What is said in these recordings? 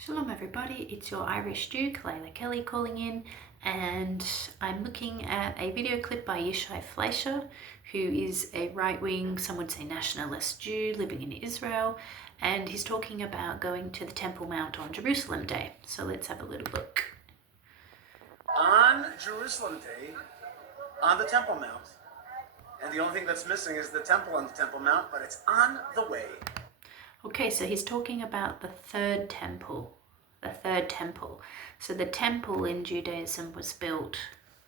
Shalom everybody, it's your Irish Duke, Layla Kelly calling in, and I'm looking at a video clip by Yishai Fleischer, who is a right-wing, some would say nationalist Jew living in Israel, and he's talking about going to the Temple Mount on Jerusalem Day. So let's have a little look. On Jerusalem Day, on the Temple Mount, and the only thing that's missing is the temple on the Temple Mount, but it's on the way. Okay, so he's talking about the third temple. The third temple. So the temple in Judaism was built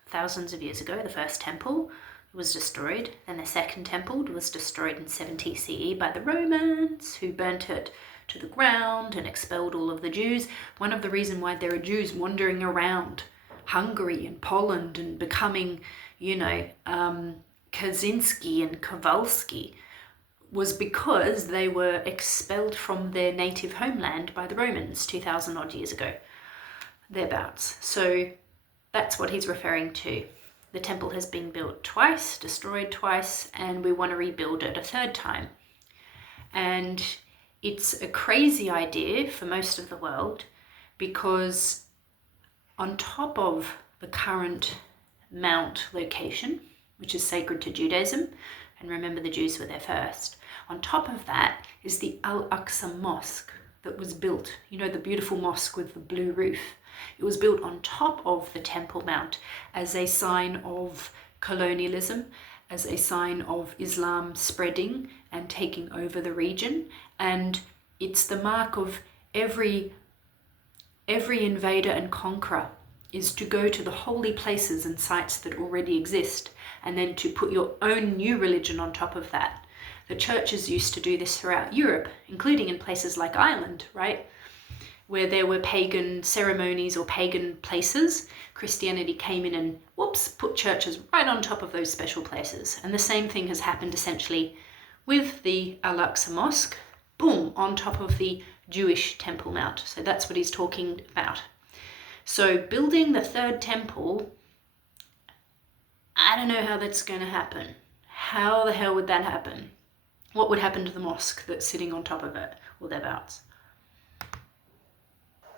thousands of years ago. The first temple was destroyed. Then the second temple was destroyed in 70 CE by the Romans, who burnt it to the ground and expelled all of the Jews. One of the reasons why there are Jews wandering around Hungary and Poland and becoming, Kaczynski and Kowalski was because they were expelled from their native homeland by the Romans 2,000 odd years ago, thereabouts. So that's what he's referring to. The temple has been built twice, destroyed twice, and we want to rebuild it a third time. And it's a crazy idea for most of the world because on top of the current Mount location, which is sacred to Judaism, and remember the Jews were there first, on top of that is the Al-Aqṣā Mosque that was built, the beautiful mosque with the blue roof. It was built on top of the Temple Mount as a sign of colonialism, as a sign of Islam spreading and taking over the region. And it's the mark of every invader and conqueror is to go to the holy places and sites that already exist, and then to put your own new religion on top of that. The churches used to do this throughout Europe, including in places like Ireland, right? Where there were pagan ceremonies or pagan places, Christianity came in and, put churches right on top of those special places. And the same thing has happened essentially with the Al-Aqṣā Mosque, boom, on top of the Jewish Temple Mount. So that's what he's talking about. So building the third temple, I don't know how that's going to happen. How the hell would that happen? What would happen to the mosque that's sitting on top of it, or thereabouts?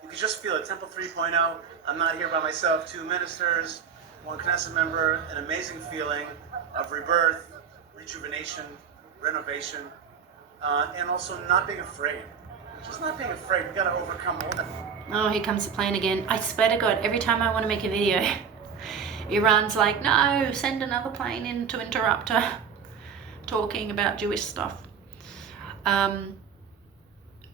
You can just feel it. Temple 3.0. I'm not here by myself. 2 ministers, 1 Knesset member, an amazing feeling of rebirth, rejuvenation, renovation, and also not being afraid. Just not being afraid. We got to overcome all that. Oh, here comes the plane again. I swear to God, every time I want to make a video, Iran's like, no, send another plane in to interrupt her talking about Jewish stuff.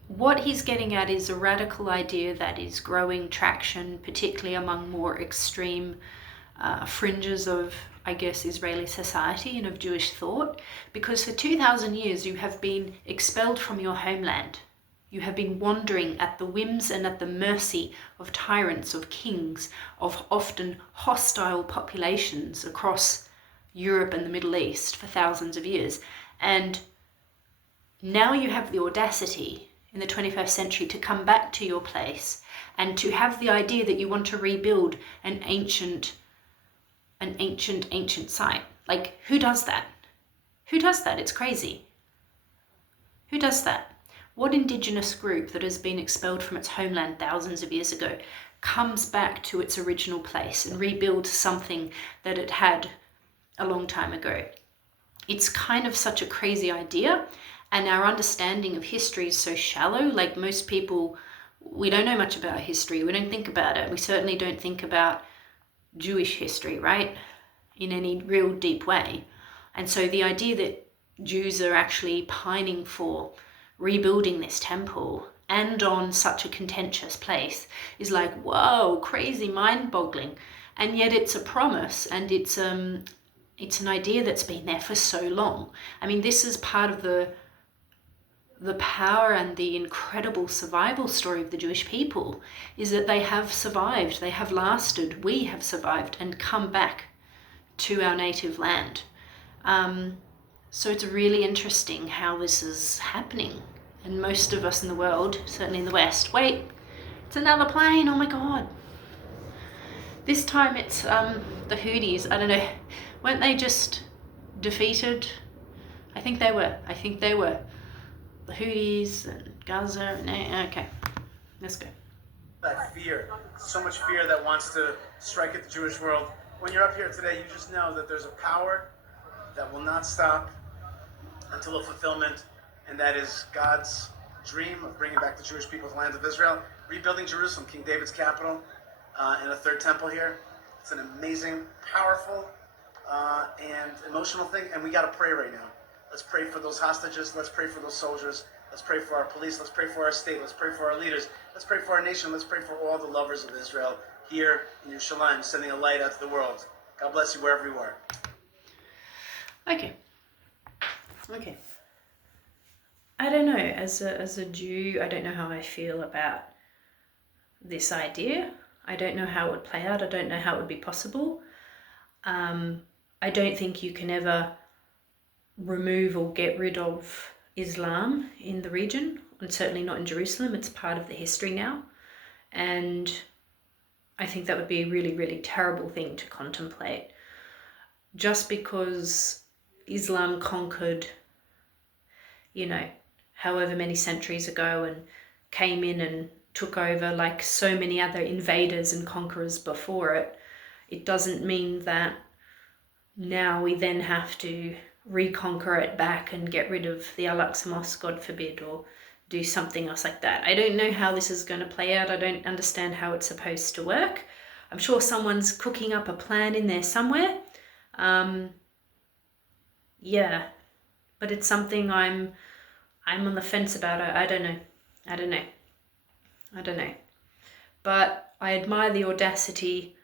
What he's getting at is a radical idea that is growing traction, particularly among more extreme fringes of, Israeli society and of Jewish thought, because for 2,000 years you have been expelled from your homeland. You have been wandering at the whims and at the mercy of tyrants, of kings, of often hostile populations across Europe and the Middle East for thousands of years. And now you have the audacity in the 21st century to come back to your place and to have the idea that you want to rebuild an ancient site. Like, who does that? Who does that? It's crazy. Who does that? What indigenous group that has been expelled from its homeland thousands of years ago comes back to its original place and rebuilds something that it had a long time ago? It's kind of such a crazy idea, and our understanding of history is so shallow. Like, most people, we don't know much about history. We don't think about it. We certainly don't think about Jewish history, right, in any real deep way. And so the idea that Jews are actually pining for rebuilding this temple and on such a contentious place is like, whoa, crazy, mind-boggling. And yet it's a promise, and it's an idea that's been there for so long. I mean, this is part of the power and the incredible survival story of the Jewish people, is that they have survived, they have lasted, we have survived and come back to our native land. So it's really interesting how this is happening. And most of us in the world, certainly in the West, wait, it's another plane, oh my God. This time it's the Houthis, I don't know, weren't they just defeated? I think they were. The Houthis and Gaza, okay, let's go. that fear, so much fear that wants to strike at the Jewish world. When you're up here today, you just know that there's a power that will not stop until a fulfillment, and that is God's dream of bringing back the Jewish people to the land of Israel, rebuilding Jerusalem, King David's capital, and a third temple here. It's an amazing, powerful, and emotional thing, and we got to pray right now. Let's pray for those hostages. Let's pray for those soldiers. Let's pray for our police. Let's pray for our state. Let's pray for our leaders. Let's pray for our nation. Let's pray for all the lovers of Israel here in Yerushalayim, sending a light out to the world. God bless you wherever you are. Okay. I don't know, as a Jew, I don't know how I feel about this idea. I don't know how it would play out. I don't know how it would be possible. I don't think you can ever remove or get rid of Islam in the region, and certainly not in Jerusalem. It's part of the history now. And I think that would be a really, really terrible thing to contemplate. Just because Islam conquered, however many centuries ago and came in and took over like so many other invaders and conquerors before it, it doesn't mean that now we then have to reconquer it back and get rid of the Al-Aqṣā Mosque, God forbid, or do something else like that. I don't know how this is going to play out. I don't understand how it's supposed to work. I'm sure someone's cooking up a plan in there somewhere. Yeah, but it's something I'm on the fence about. I don't know. But I admire the audacity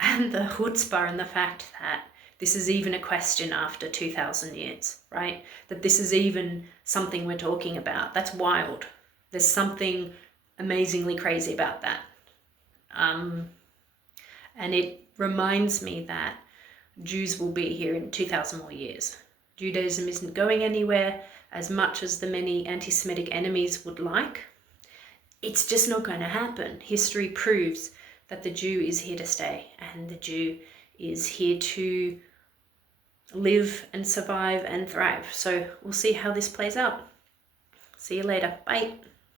and the chutzpah and the fact that this is even a question after 2,000 years, right? That this is even something we're talking about. That's wild. There's something amazingly crazy about that. And it reminds me that Jews will be here in 2,000 more years. Judaism isn't going anywhere as much as the many anti-Semitic enemies would like. It's just not going to happen. History proves that the Jew is here to stay, and the Jew is here to live and survive and thrive. So we'll see how this plays out. See you later. Bye.